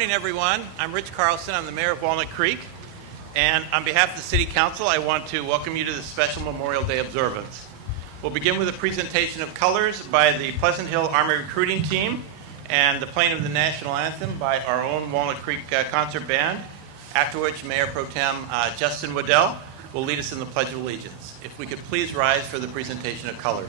morning, everyone. I'm Rich Carlson. I'm the mayor of Walnut Creek. And on behalf of the City Council, I want to welcome you to this special Memorial Day observance. We'll begin with a presentation of colors by the Pleasant Hill Army Recruiting Team and the playing of the National Anthem by our own Walnut Creek Concert Band, after which Mayor Pro Tem Justin Waddell will lead us in the Pledge of Allegiance. If we could please rise for the presentation of colors.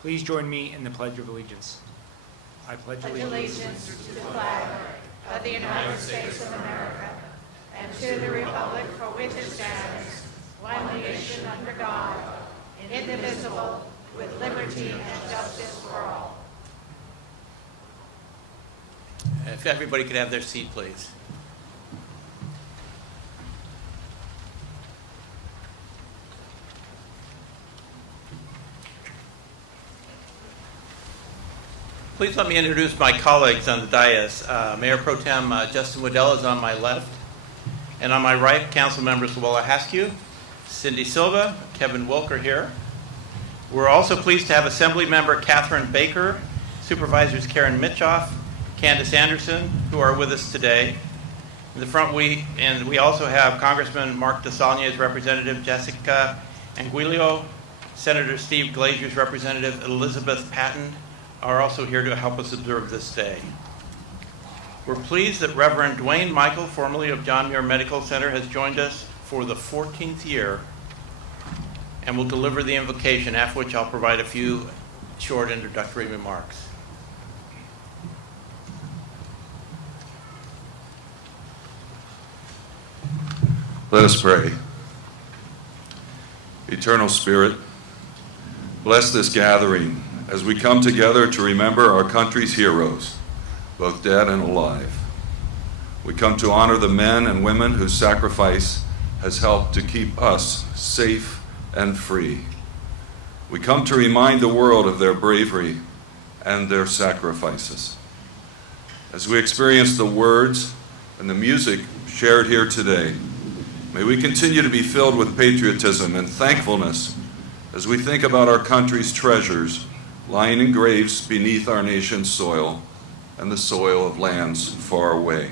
Please join me in the Pledge of Allegiance. I pledge allegiance to the flag of the United States of America and to the republic for which it stands, one nation under God, indivisible, with liberty and justice for all. If everybody could have their seat, please. Please let me introduce my colleagues on the dais. Mayor Pro Tem Justin Waddell is on my left. And on my right, Council Members Luella Haskew, Cindy Silva, Kevin Wilk are here. We're also pleased to have Assembly Member Catherine Baker, Supervisors Karen Mitchoff, Candace Anderson, who are with us today. In the front, we also have Congressman Mark DeSaulniers' representative, Jessica Anguillo, Senator Steve Glazier's representative, Elizabeth Patton, are also here to help us observe this day. We're pleased that Reverend Dwayne Michael, formerly of John Muir Medical Center, has joined us for the 14th year and will deliver the invocation, after which I'll provide a few short introductory remarks. Let us pray. Eternal Spirit, bless this gathering as we come together to remember our country's heroes, both dead and alive. We come to honor the men and women whose sacrifice has helped to keep us safe and free. We come to remind the world of their bravery and their sacrifices. As we experience the words and the music shared here today, may we continue to be filled with patriotism and thankfulness as we think about our country's treasures lying in graves beneath our nation's soil and the soil of lands far away.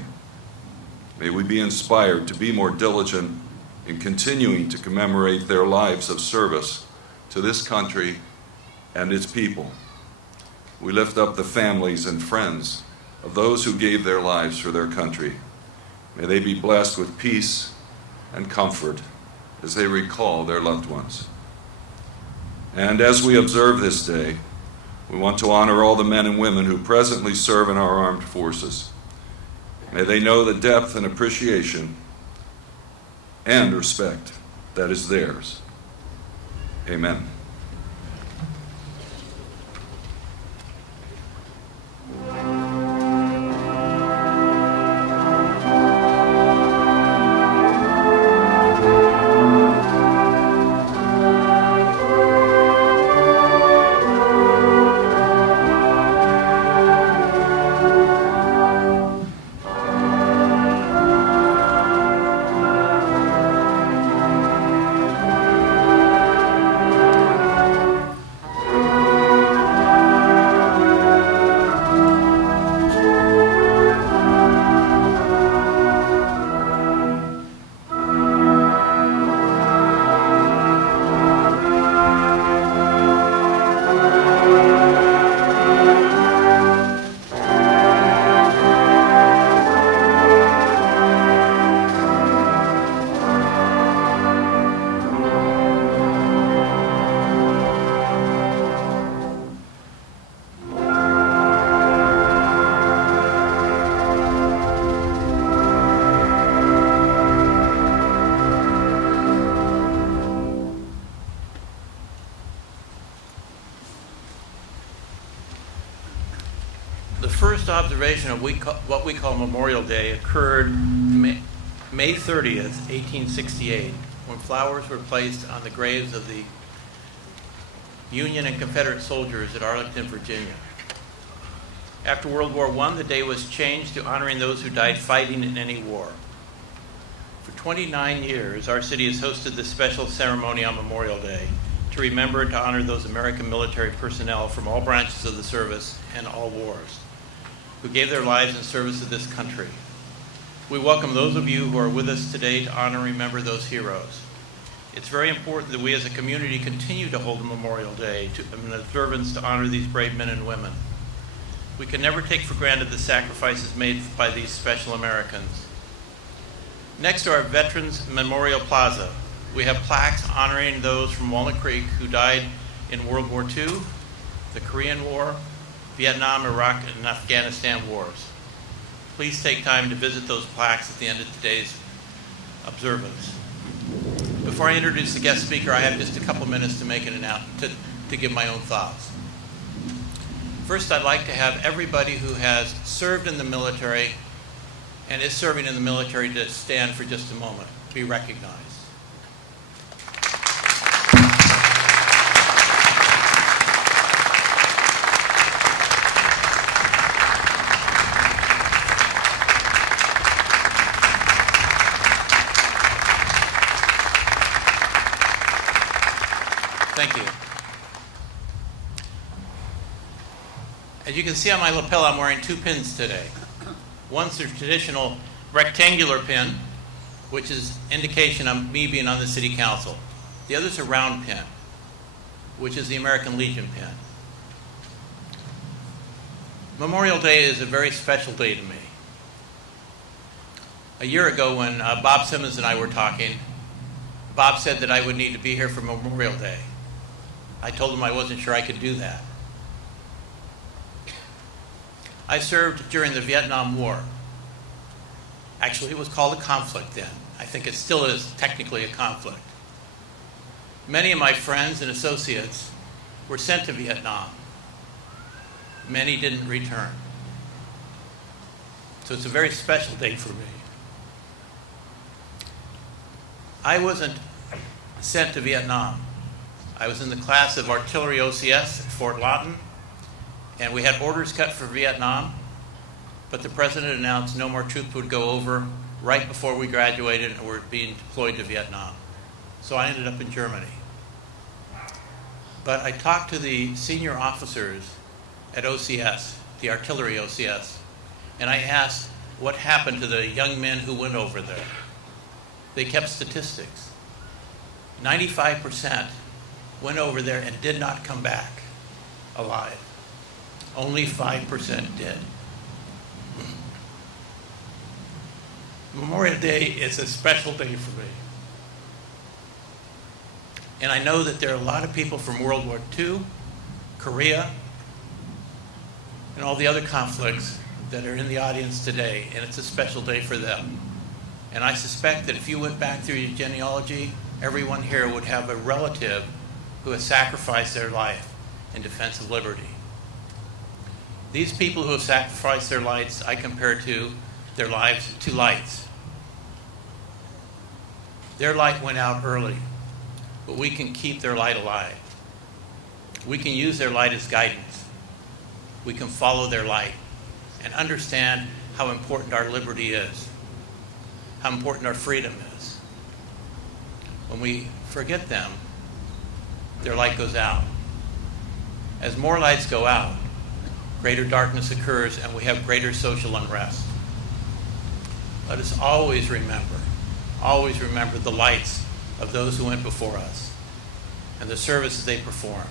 May we be inspired to be more diligent in continuing to commemorate their lives of service to this country and its people. We lift up the families and friends of those who gave their lives for their country. May they be blessed with peace and comfort as they recall their loved ones. And as we observe this day, we want to honor all the men and women who presently serve in our armed forces. May they know the depth and appreciation and respect that is theirs. Amen. The first observation of what we call Memorial Day occurred May 30th, 1868, when flowers were placed on the graves of the Union and Confederate soldiers at Arlington, Virginia. After World War I, the day was changed to honoring those who died fighting in any war. For 29 years, our city has hosted this special ceremony on Memorial Day to remember and to honor those American military personnel from all branches of the service and all wars who gave their lives in service of this country. We welcome those of you who are with us today to honor and remember those heroes. It's very important that we as a community continue to hold a Memorial Day an observance to honor these brave men and women. We can never take for granted the sacrifices made by these special Americans. Next to our Veterans Memorial Plaza, we have plaques honoring those from Walnut Creek who died in World War II, the Korean War, Vietnam, Iraq, and Afghanistan wars. Please take time to visit those plaques at the end of today's observance. Before I introduce the guest speaker, I have just a couple minutes to make an announcement, to give my own thoughts. First, I'd like to have everybody who has served in the military and is serving in the military to stand for just a moment, be recognized. Thank you. As you can see on my lapel, I'm wearing two pins today. One's the traditional rectangular pin, which is indication of me being on the city council. The other's a round pin, which is the American Legion pin. Memorial Day is a very special day to me. A year ago when Bob Simmons and I were talking, Bob said that I would need to be here for Memorial Day. I told him I wasn't sure I could do that. I served during the Vietnam War. Actually, it was called a conflict then. I think it still is technically a conflict. Many of my friends and associates were sent to Vietnam. Many didn't return. So it's a very special day for me. I wasn't sent to Vietnam. I was in the class of artillery OCS at Fort Lawton, and we had orders cut for Vietnam, but the president announced no more troops would go over right before we graduated and were being deployed to Vietnam. So I ended up in Germany. But I talked to the senior officers at OCS, the artillery OCS, and I asked what happened to the young men who went over there. They kept statistics. 95% went over there and did not come back alive. Only 5% did. Memorial Day is a special day for me. And I know that there are a lot of people from World War II, Korea, and all the other conflicts that are in the audience today, and it's a special day for them. And I suspect that if you went back through your genealogy, everyone here would have a relative who has sacrificed their life in defense of liberty. These people who have sacrificed their lives, I compare to their lives to lights. Their light went out early, but we can keep their light alive. We can use their light as guidance. We can follow their light and understand how important our liberty is, how important our freedom is. When we forget them, their light goes out. As more lights go out, greater darkness occurs and we have greater social unrest. Let us always remember the lights of those who went before us and the services they performed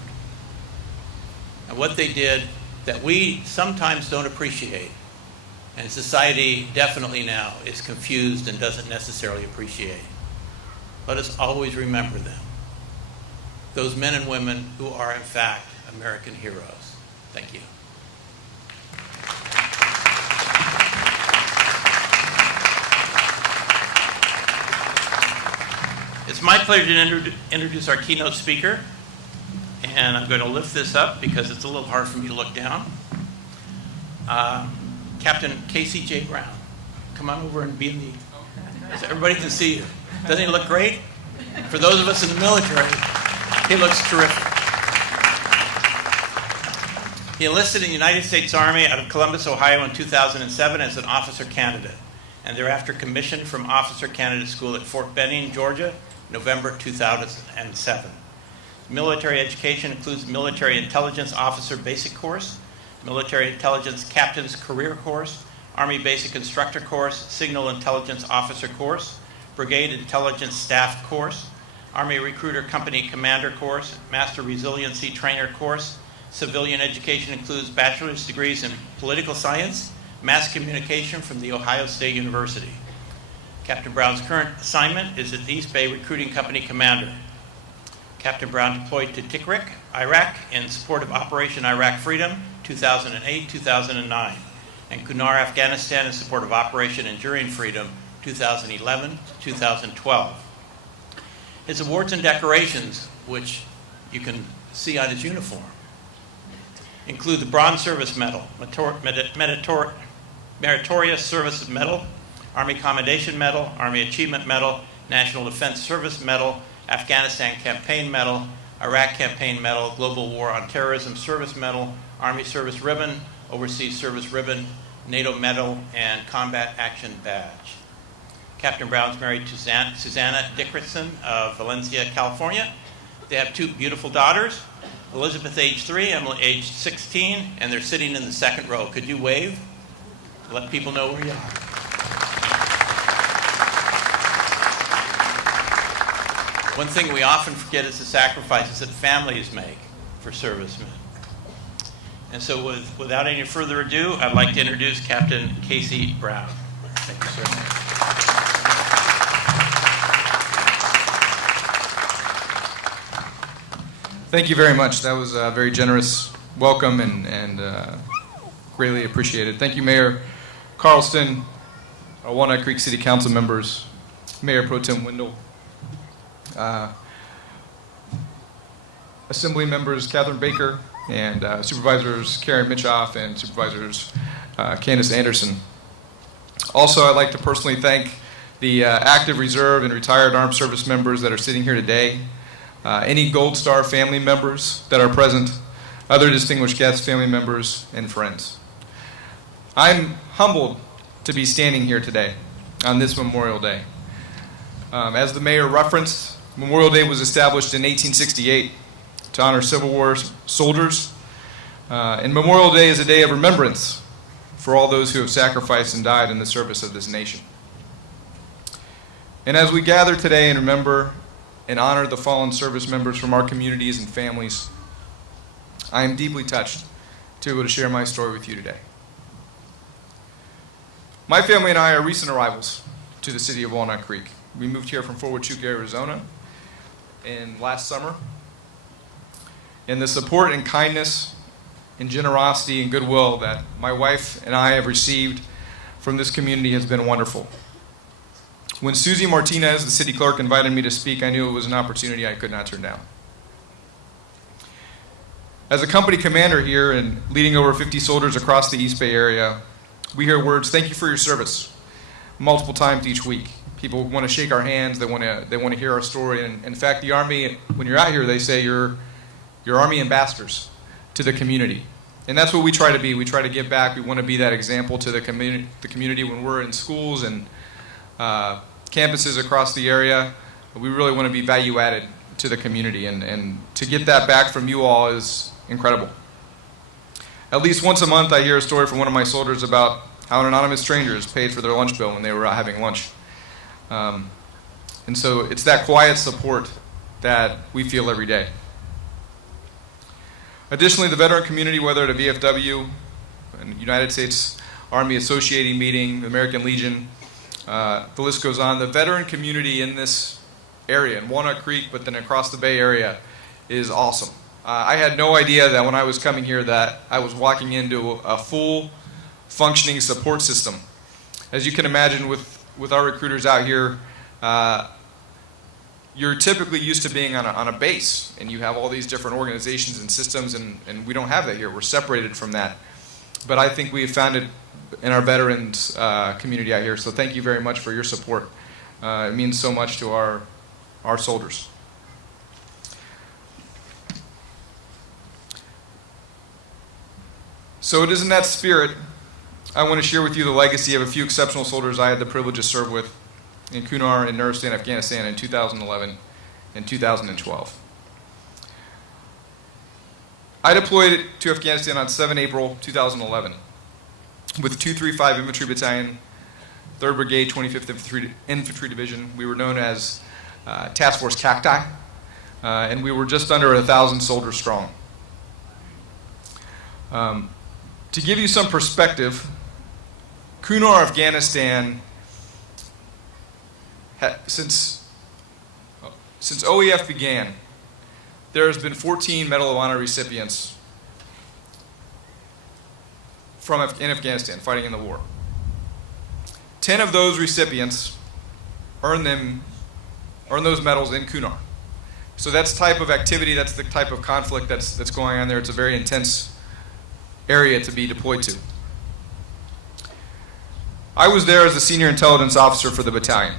and what they did that we sometimes don't appreciate, and society definitely now is confused and doesn't necessarily appreciate. Let us always remember them, those men and women who are in fact American heroes. Thank you. It's my pleasure to introduce our keynote speaker, and I'm going to lift this up because it's a little hard for me to look down. Captain Casey J. Brown, come on over and be in the, so everybody can see you. Doesn't he look great? For those of us in the military, he looks terrific. He enlisted in the United States Army out of Columbus, Ohio in 2007 as an officer candidate, and thereafter commissioned from Officer Candidate School at Fort Benning, Georgia, November 2007. Military education includes Military Intelligence Officer Basic Course, Military Intelligence Captain's Career Course, Army Basic Instructor Course, Signal Intelligence Officer Course, Brigade Intelligence Staff Course, Army Recruiter Company Commander Course, Master Resiliency Trainer Course. Civilian education includes bachelor's degrees in political science, mass communication from The Ohio State University. Captain Brown's current assignment is as East Bay Recruiting Company Commander. Captain Brown deployed to Tikrit, Iraq in support of Operation Iraq Freedom 2008-2009, and Kunar, Afghanistan in support of Operation Enduring Freedom 2011-2012. His awards and decorations, which you can see on his uniform, include the Bronze Service Medal, Meritorious Service Medal, Army Commendation Medal, Army Achievement Medal, National Defense Service Medal, Afghanistan Campaign Medal, Iraq Campaign Medal, Global War on Terrorism Service Medal, Army Service Ribbon, Overseas Service Ribbon, NATO Medal, and Combat Action Badge. Captain Brown's married to Susanna Dickerson of Valencia, California. They have two beautiful daughters, Elizabeth, age 3, Emily, age 16, and they're sitting in the second row. Could you wave? Let people know where you are. One thing we often forget is the sacrifices that families make for servicemen. And so without any further ado, I'd like to introduce Captain Casey Brown. Thank you, sir. Thank you very much. That was a very generous welcome and greatly appreciated. Thank you, Mayor Carlston, our Walnut Creek City Council members, Mayor Pro Tem Wendell, Assembly members Catherine Baker, and Supervisors Karen Mitchoff and Supervisors Candace Anderson. Also, I'd like to personally thank the active reserve and retired armed service members that are sitting here today, any Gold Star family members that are present, other distinguished guests, family members, and friends. I'm humbled to be standing here today on this Memorial Day. As the mayor referenced, Memorial Day was established in 1868 to honor Civil War soldiers, and Memorial Day is a day of remembrance for all those who have sacrificed and died in the service of this nation. And as we gather today and remember and honor the fallen service members from our communities and families, I am deeply touched to be able to share my story with you today. My family and I are recent arrivals to the city of Walnut Creek. We moved here from Fort Huachuca, Arizona, in last summer. And the support and kindness and generosity and goodwill that my wife and I have received from this community has been wonderful. When Susie Martinez, the city clerk, invited me to speak, I knew it was an opportunity I could not turn down. As a company commander here and leading over 50 soldiers across the East Bay area, we hear words, "Thank you for your service," multiple times each week. People want to shake our hands, they want to hear our story. And in fact, the Army, when you're out here, they say you're Army ambassadors to the community. And that's what we try to be. We try to give back. We want to be that example to the community when we're in schools and campuses across the area. We really want to be value added to the community, and to get that back from you all is incredible. At least once a month I hear a story from one of my soldiers about how an anonymous stranger has paid for their lunch bill when they were out having lunch. And so it's that quiet support that we feel every day. Additionally, the veteran community, whether at a VFW, and United States Army Associating Meeting, the American Legion, the list goes on. The veteran community in this area, in Walnut Creek, but then across the Bay Area, is awesome. I had no idea that when I was coming here that I was walking into a full functioning support system. As you can imagine with our recruiters out here, you're typically used to being on a base, and you have all these different organizations and systems, and we don't have that here. We're separated from that. But I think we have found it in our veterans community out here, so thank you very much for your support. It means so much to our soldiers. So it is in that spirit I want to share with you the legacy of a few exceptional soldiers I had the privilege to serve with in Kunar and Nuristan, Afghanistan in 2011 and 2012. I deployed to Afghanistan on 7 April 2011 with 235 Infantry Battalion, 3rd Brigade, 25th Infantry Division. We were known as Task Force Cacti, and we were just under 1,000 soldiers strong. To give you some perspective, Kunar, Afghanistan, since OEF began, there has been 14 Medal of Honor recipients in Afghanistan fighting in the war. 10 of those recipients earned those medals in Kunar. So that's the type of activity, that's the type of conflict that's going on there. It's a very intense area to be deployed to. I was there as a senior intelligence officer for the battalion.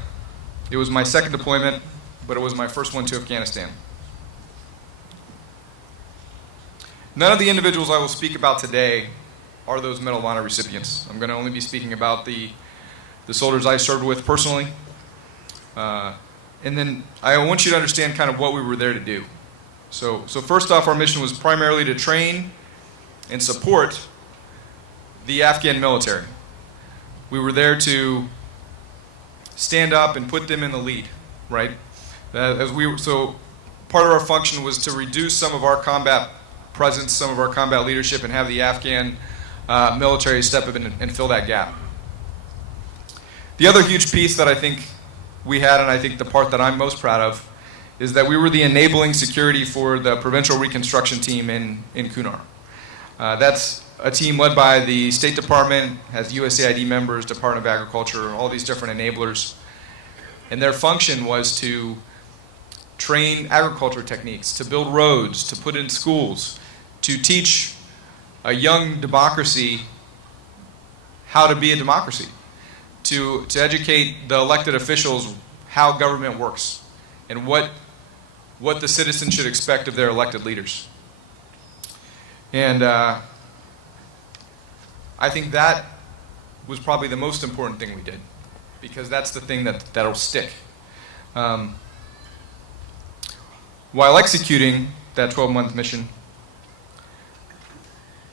It was my second deployment, but it was my first one to Afghanistan. None of the individuals I will speak about today are those Medal of Honor recipients. I'm going to only be speaking about the soldiers I served with personally. And then I want you to understand kind of what we were there to do. So first off, our mission was primarily to train and support the Afghan military. We were there to stand up and put them in the lead, right? So part of our function was to reduce some of our combat presence, some of our combat leadership, and have the Afghan military step up and fill that gap. The other huge piece that I think we had, and I think the part that I'm most proud of, is that we were the enabling security for the provincial reconstruction team in Kunar. That's a team led by the State Department, has USAID members, Department of Agriculture, all these different enablers. And their function was to train agriculture techniques, to build roads, to put in schools, to teach a young democracy how to be a democracy, to educate the elected officials how government works and what the citizens should expect of their elected leaders. And I think that was probably the most important thing we did, because that's the thing that'll stick. While executing that 12-month mission,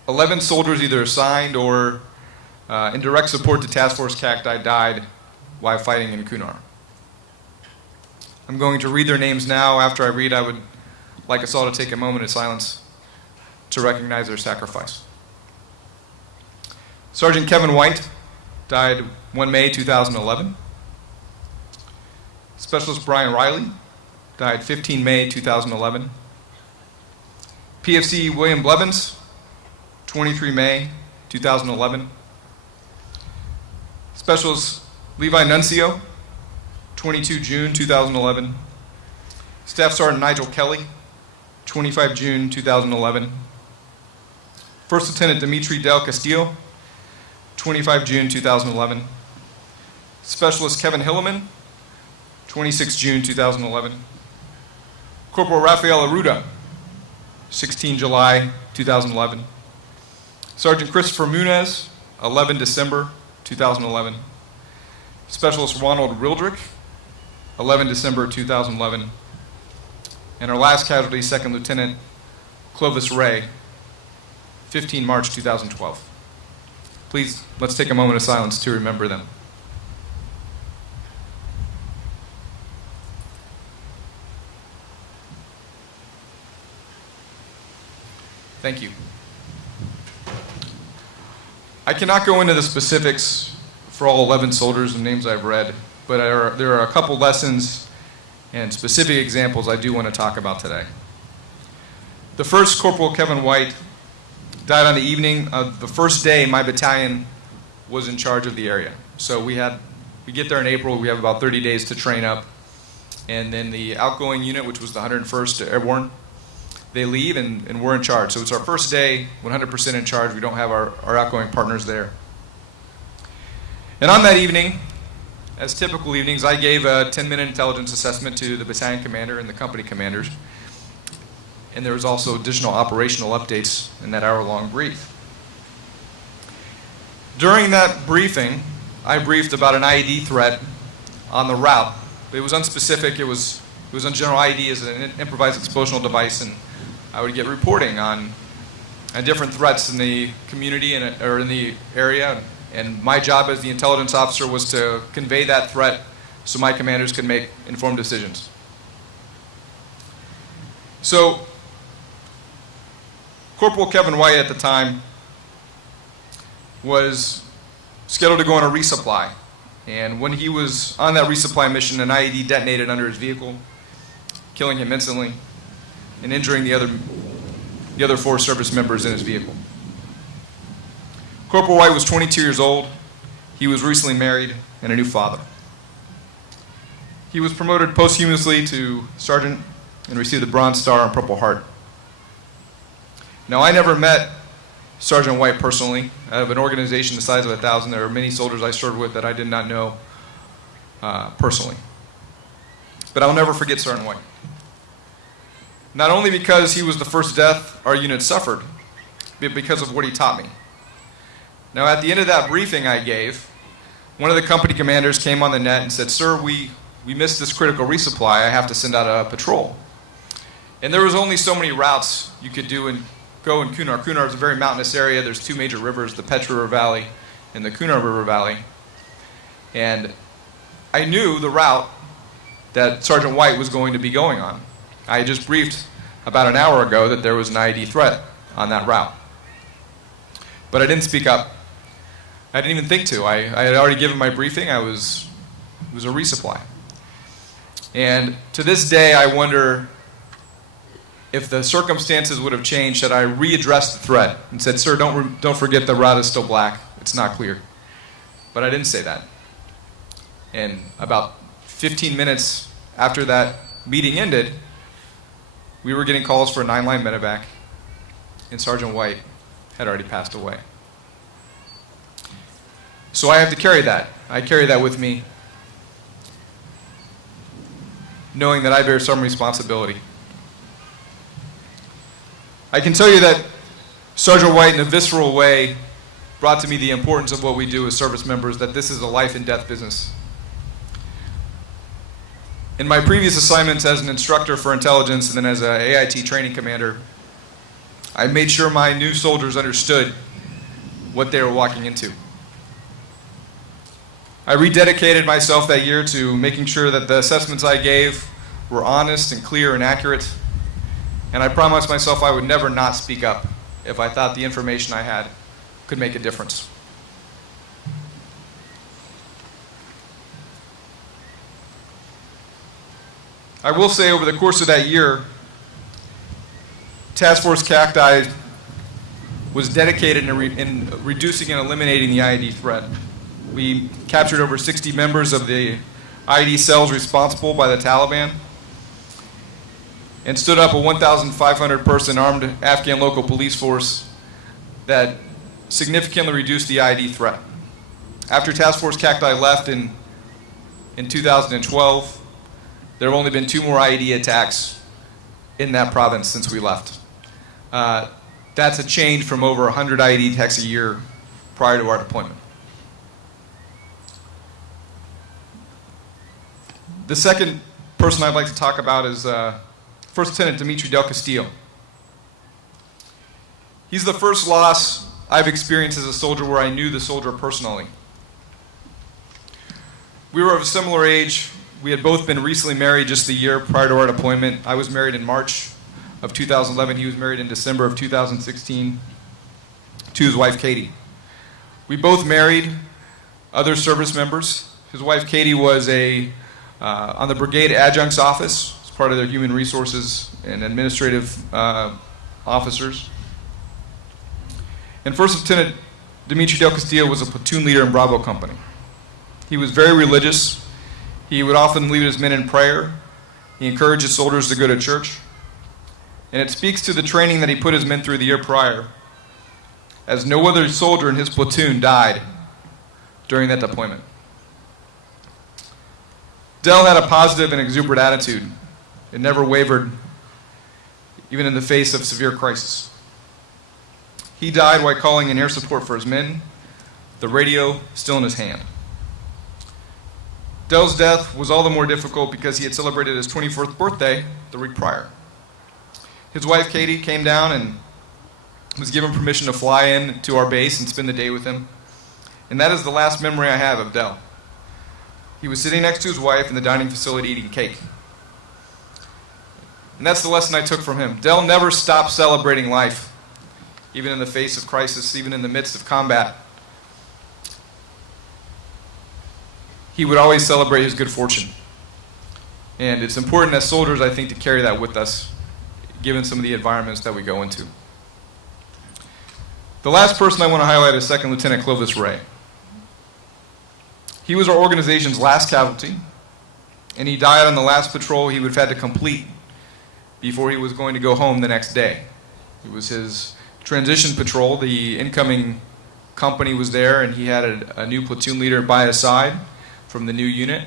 11 soldiers either assigned or in direct support to Task Force Cacti died while fighting in Kunar. I'm going to read their names now. After I read, I would like us all to take a moment of silence to recognize their sacrifice. Sergeant Kevin White died 1 May 2011. Specialist Brian Riley died 15 May 2011. PFC William Blevins, 23 May 2011. Specialist Levi Nuncio, 22 June 2011. Staff Sergeant Nigel Kelly, 25 June 2011. First Lieutenant Dimitri Del Castillo, 25 June 2011. Specialist Kevin Hilleman, 26 June 2011. Corporal Rafael Aruda, 16 July 2011. Sergeant Christopher Munez, 11 December 2011. Specialist Ronald Rildrick, 11 December 2011. And our last casualty, Second Lieutenant Clovis Ray, 15 March 2012. Please, let's take a moment of silence to remember them. Thank you. I cannot go into the specifics for all 11 soldiers and names I've read, but there are a couple lessons and specific examples I do want to talk about today. The first, Corporal Kevin White, died on the evening of the first day my battalion was in charge of the area. So we get there in April, we have about 30 days to train up, and then the outgoing unit, which was the 101st Airborne, they leave and we're in charge. So it's our first day, 100% in charge. We don't have our outgoing partners there. And on that evening, as typical evenings, I gave a 10-minute intelligence assessment to the battalion commander and the company commanders. And there was also additional operational updates in that hour-long brief. During that briefing, I briefed about an IED threat on the route. It was unspecific. It was on general IED as an improvised explosional device, and I would get reporting on different threats in the community or in the area. And my job as the intelligence officer was to convey that threat so my commanders could make informed decisions. So, Corporal Kevin White at the time was scheduled to go on a resupply. And when he was on that resupply mission, an IED detonated under his vehicle, killing him instantly and injuring the other 4 service members in his vehicle. Corporal White was 22 years old. He was recently married and a new father. He was promoted posthumously to sergeant and received the Bronze Star and Purple Heart. Now, I never met Sergeant White personally. Out of an organization the size of 1,000, there are many soldiers I served with that I did not know personally. But I'll never forget Sergeant White. Not only because he was the first death our unit suffered, but because of what he taught me. Now, at the end of that briefing I gave, one of the company commanders came on the net and said, "Sir, we missed this critical resupply. I have to send out a patrol." And there was only so many routes you could do and go in Kunar. Kunar is a very mountainous area. There's 2 major rivers, the Petch River Valley and the Kunar River Valley. And I knew the route that Sergeant White was going to be going on. I had just briefed about an hour ago that there was an IED threat on that route. But I didn't speak up. I didn't even think to. I had already given my briefing. It was a resupply. And to this day, I wonder if the circumstances would have changed had I readdressed the threat and said, "Sir, don't forget the route is still black. It's not clear." But I didn't say that. And about 15 minutes after that meeting ended, we were getting calls for a 9-line medevac, and Sergeant White had already passed away. So I have to carry that. I carry that with me, knowing that I bear some responsibility. I can tell you that Sergeant White, in a visceral way, brought to me the importance of what we do as service members, that this is a life and death business. In my previous assignments as an instructor for intelligence and then as an AIT training commander, I made sure my new soldiers understood what they were walking into. I rededicated myself that year to making sure that the assessments I gave were honest and clear and accurate, and I promised myself I would never not speak up if I thought the information I had could make a difference. I will say over the course of that year, Task Force Cacti was dedicated in reducing and eliminating the IED threat. We captured over 60 members of the IED cells responsible by the Taliban and stood up a 1,500 person armed Afghan local police force that significantly reduced the IED threat. After Task Force Cacti left in 2012, there have only been 2 more IED attacks in that province since we left. That's a change from over 100 IED attacks a year prior to our deployment. The second person I'd like to talk about is First Lieutenant Dimitri Del Castillo. He's the first loss I've experienced as a soldier where I knew the soldier personally. We were of a similar age. We had both been recently married just the year prior to our deployment. I was married in March of 2011. He was married in December of 2016 to his wife, Katie. We both married other service members. His wife, Katie, was on the brigade adjunct's office as part of their human resources and administrative officers. And First Lieutenant Dimitri Del Castillo was a platoon leader in Bravo Company. He was very religious. He would often lead his men in prayer. He encouraged his soldiers to go to church. And it speaks to the training that he put his men through the year prior, as no other soldier in his platoon died during that deployment. Del had a positive and exuberant attitude. It never wavered, even in the face of severe crisis. He died while calling in air support for his men, the radio still in his hand. Del's death was all the more difficult because he had celebrated his 24th birthday the week prior. His wife, Katie, came down and was given permission to fly in to our base and spend the day with him. And that is the last memory I have of Del. He was sitting next to his wife in the dining facility eating cake. And that's the lesson I took from him. Del never stopped celebrating life, even in the face of crisis, even in the midst of combat. He would always celebrate his good fortune. And it's important as soldiers, I think, to carry that with us, given some of the environments that we go into. The last person I want to highlight is Second Lieutenant Clovis Ray. He was our organization's last casualty, and he died on the last patrol he would have had to complete before he was going to go home the next day. It was his transition patrol. The incoming company was there, and he had a new platoon leader by his side from the new unit,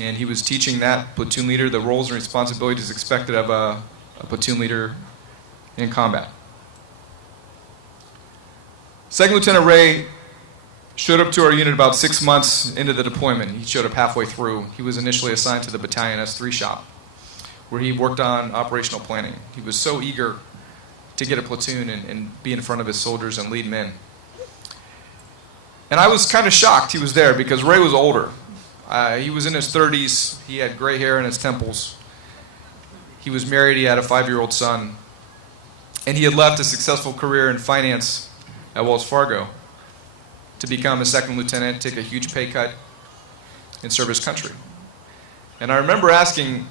and he was teaching that platoon leader the roles and responsibilities expected of a platoon leader in combat. Second Lieutenant Ray showed up to our unit about 6 months into the deployment. He showed up halfway through. He was initially assigned to the battalion S3 shop, where he worked on operational planning. He was so eager to get a platoon and be in front of his soldiers and lead men. And I was kind of shocked he was there because Ray was older. He was in his 30s. He had gray hair in his temples. He was married. He had a 5-year-old son. And he had left a successful career in finance at Wells Fargo to become a second lieutenant, take a huge pay cut, and serve his country. And I remember asking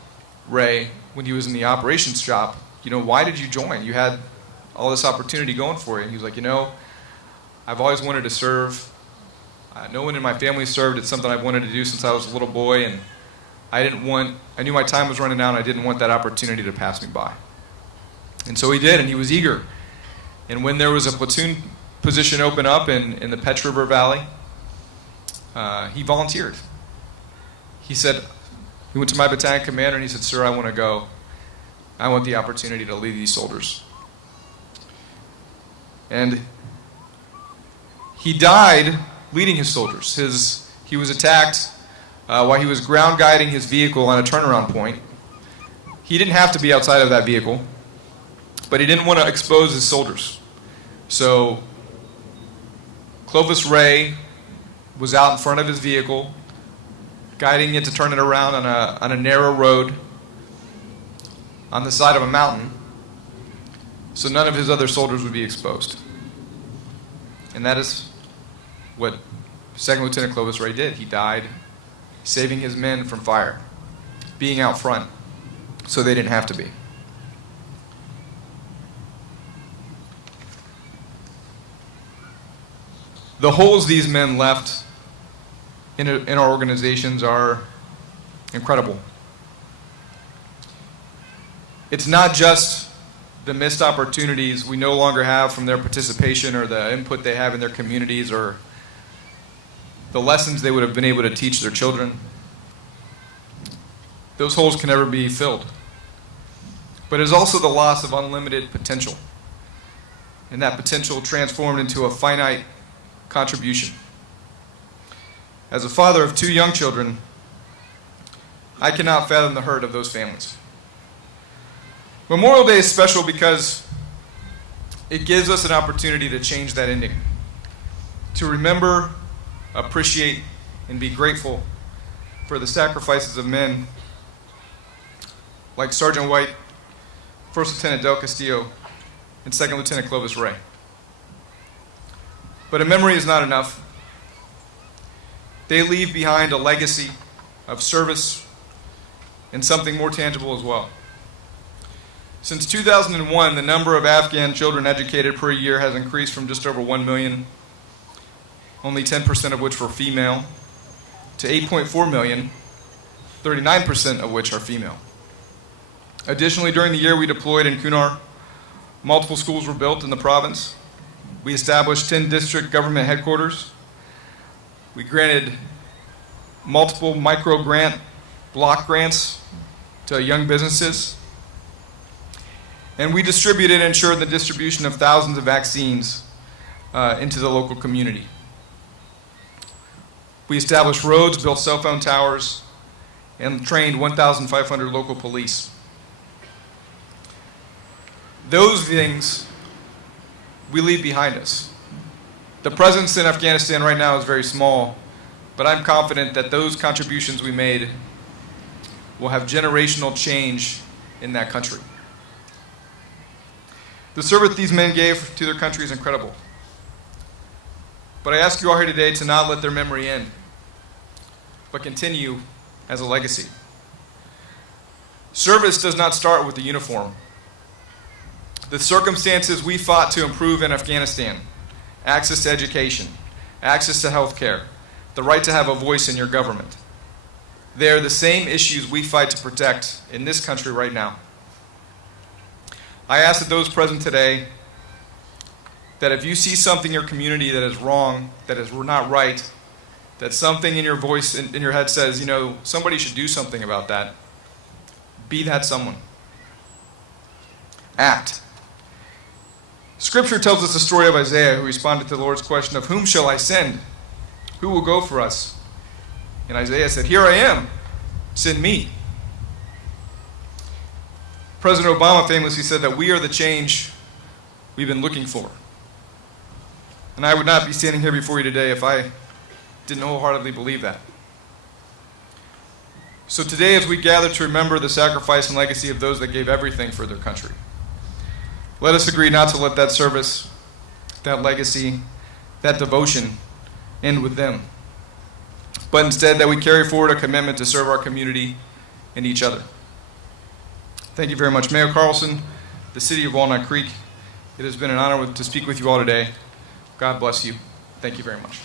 Ray when he was in the operations shop, why did you join? You had all this opportunity going for you. And he was like, I've always wanted to serve. No one in my family served. It's something I've wanted to do since I was a little boy, and I knew my time was running out, and I didn't want that opportunity to pass me by. And so he did, and he was eager. And when there was a platoon position open up in the Petch River Valley, he volunteered. He went to my battalion commander and he said, "Sir, I want to go. I want the opportunity to lead these soldiers." And he died leading his soldiers. He was attacked while he was ground guiding his vehicle on a turnaround point. He didn't have to be outside of that vehicle, but he didn't want to expose his soldiers. So Clovis Ray was out in front of his vehicle, guiding it to turn it around on a narrow road on the side of a mountain, so none of his other soldiers would be exposed. And that is what Second Lieutenant Clovis Ray did. He died saving his men from fire, being out front. so they didn't have to be. The holes these men left in our organizations are incredible. It's not just the missed opportunities we no longer have from their participation or the input they have in their communities or the lessons they would have been able to teach their children. Those holes can never be filled. But it's also the loss of unlimited potential, and that potential transformed into a finite contribution. As a father of 2 young children, I cannot fathom the hurt of those families. Memorial Day is special because it gives us an opportunity to change that ending, to remember, appreciate, and be grateful for the sacrifices of men like Sergeant White, First Lieutenant Del Castillo, and Second Lieutenant Clovis Ray. But a memory is not enough. They leave behind a legacy of service and something more tangible as well. Since 2001, the number of Afghan children educated per year has increased from just over 1 million, only 10% of which were female, to 8.4 million, 39% of which are female. Additionally, during the year we deployed in Kunar, multiple schools were built in the province. We established 10 district government headquarters. We granted multiple micro-grant block grants to young businesses. And we distributed and ensured the distribution of thousands of vaccines into the local community. We established roads, built cell phone towers, and trained 1,500 local police. Those things we leave behind us. The presence in Afghanistan right now is very small, but I'm confident that those contributions we made will have generational change in that country. The service these men gave to their country is incredible. But I ask you all here today to not let their memory end, but continue as a legacy. Service does not start with the uniform. The circumstances we fought to improve in Afghanistan, access to education, access to health care, the right to have a voice in your government, they are the same issues we fight to protect in this country right now. I ask that those present today, that if you see something in your community that is wrong, that is not right, that something in your voice, in your head says, somebody should do something about that, be that someone. Act. Scripture tells us the story of Isaiah, who responded to the Lord's question of, "Whom shall I send? Who will go for us?" And Isaiah said, "Here I am. Send me." President Obama famously said that we are the change we've been looking for. And I would not be standing here before you today if I didn't wholeheartedly believe that. So today, as we gather to remember the sacrifice and legacy of those that gave everything for their country, let us agree not to let that service, that legacy, that devotion end with them, but instead that we carry forward a commitment to serve our community and each other. Thank you very much, Mayor Carlson, the City of Walnut Creek. It has been an honor to speak with you all today. God bless you. Thank you very much.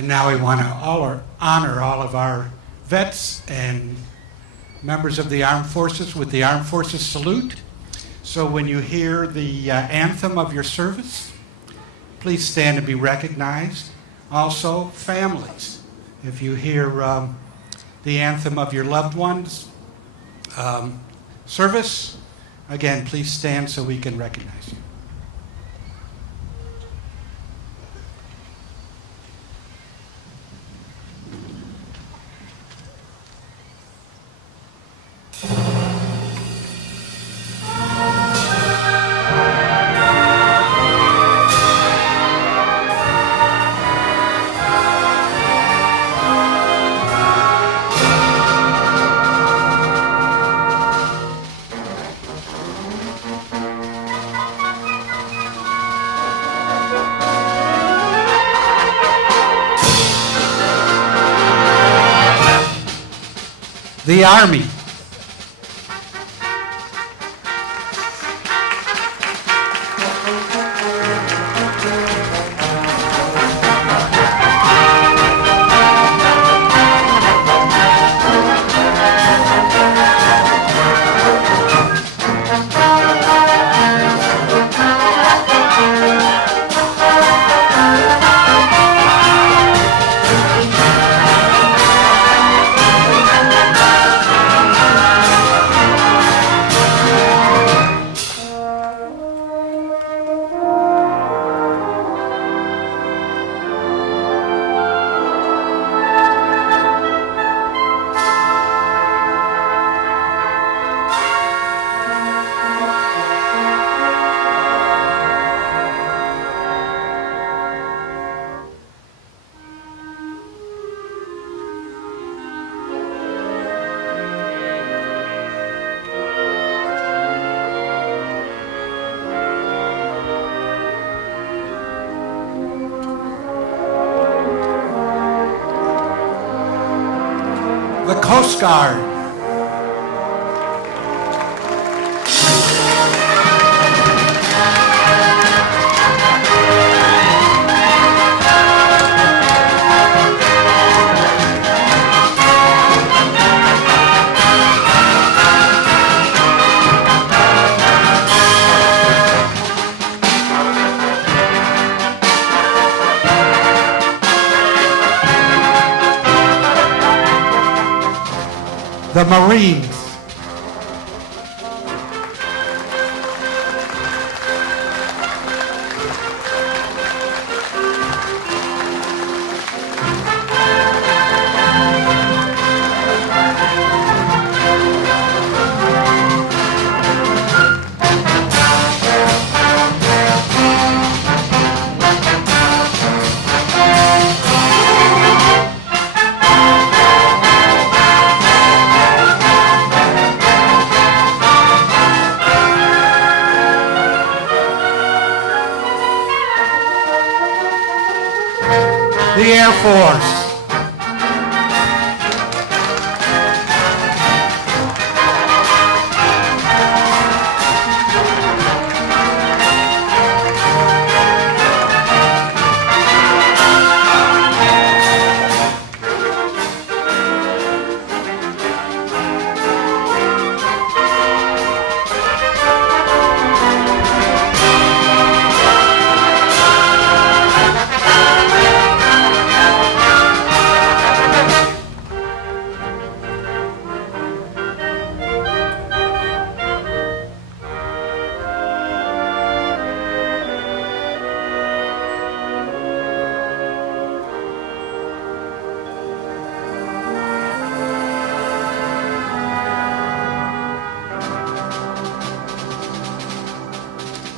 And now we want to honor all of our vets and members of the armed forces with the Armed Forces Salute. So when you hear the anthem of your service, please stand and be recognized. Also, families, if you hear the anthem of your loved ones' service, again, please stand so we can recognize you. The Army. The Coast Guard. The Marines. The Air Force.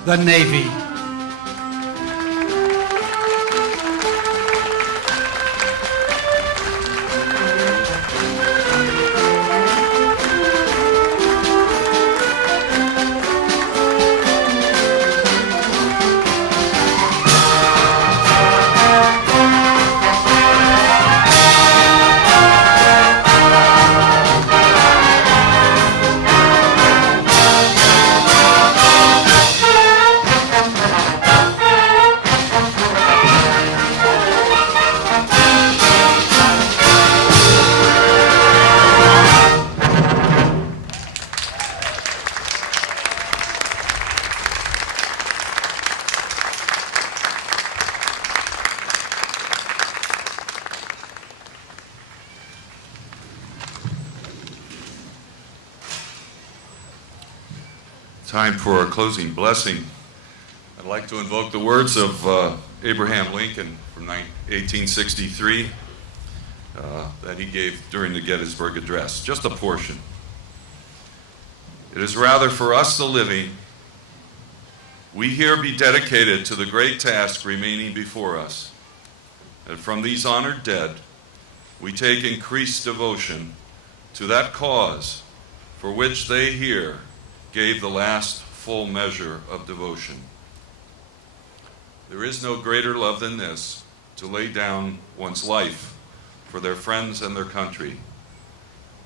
The Navy. Time for our closing blessing. I'd like to invoke the words of Abraham Lincoln from 1863 that he gave during the Gettysburg Address, just a portion. It is rather for us the living, we here be dedicated to the great task remaining before us, and from these honored dead, we take increased devotion to that cause for which they here gave the last full measure of devotion. There is no greater love than this, to lay down one's life for their friends and their country.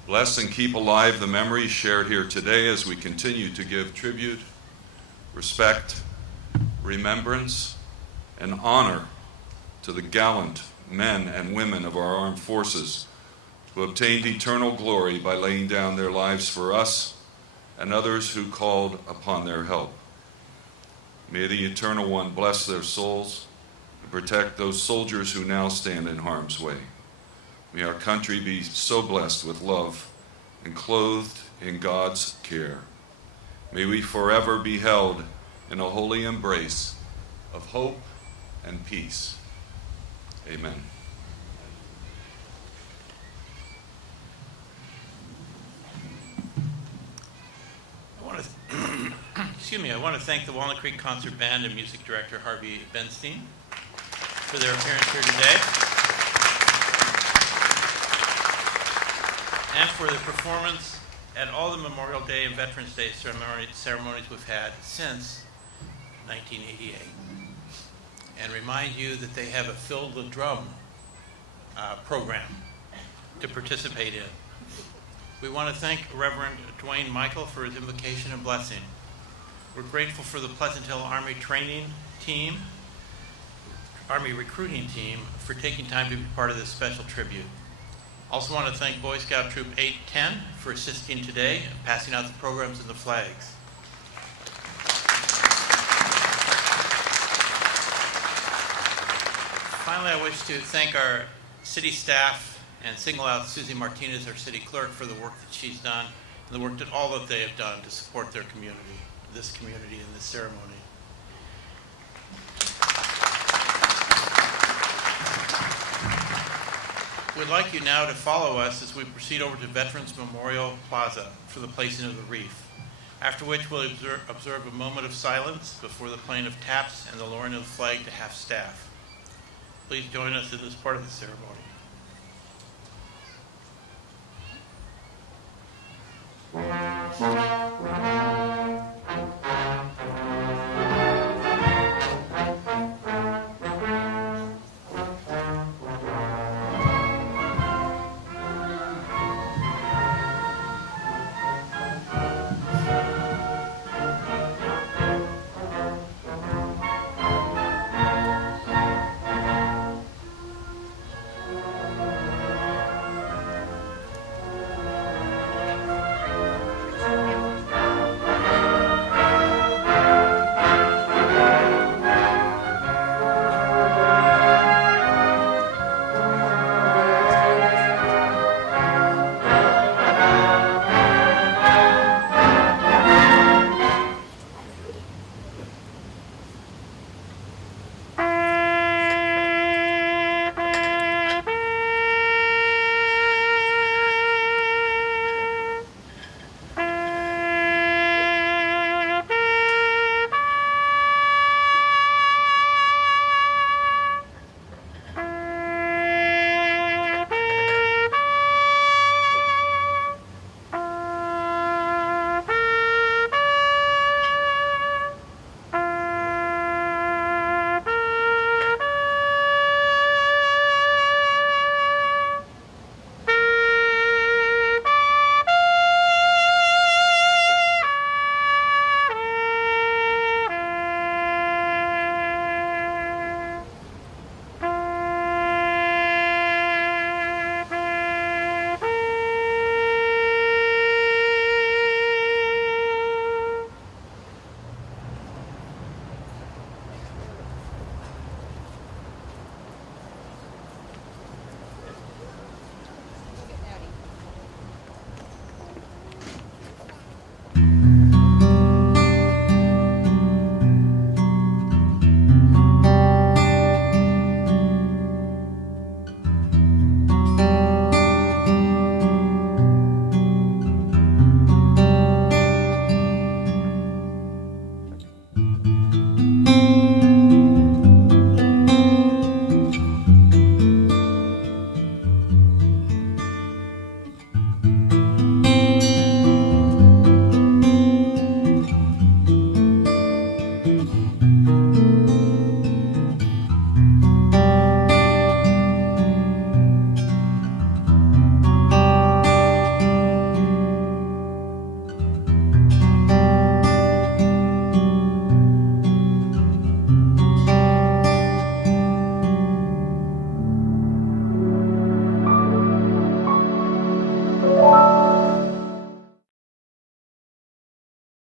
Bless and keep alive the memories shared here today as we continue to give tribute, respect, remembrance, and honor to the gallant men and women of our armed forces who obtained eternal glory by laying down their lives for us and others who called upon their help. May the Eternal One bless their souls and protect those soldiers who now stand in harm's way. May our country be so blessed with love and clothed in God's care. May we forever be held in a holy embrace of hope and peace. Amen. I want to thank the Walnut Creek Concert Band and Music Director Harvey Benstein for their appearance here today, and for the performance at all the Memorial Day and Veterans Day ceremonies we've had since 1988. And remind you that they have a Fill the Drum program to participate in. We want to thank Reverend Dwayne Michael for his invocation and blessing. We're grateful for the Pleasant Hill Army recruiting team for taking time to be part of this special tribute. Also want to thank Boy Scout Troop 810 for assisting today and passing out the programs and the flags. Finally, I wish to thank our city staff and single out Susie Martinez, our city clerk, for the work that she's done and the work that all that they have done to support their community, this community, in this ceremony. We'd like you now to follow us as we proceed over to Veterans Memorial Plaza for the placing of the wreath, after which we'll observe a moment of silence before the playing of taps and the lowering of the flag to half-staff. Please join us in this part of the ceremony. Thank you.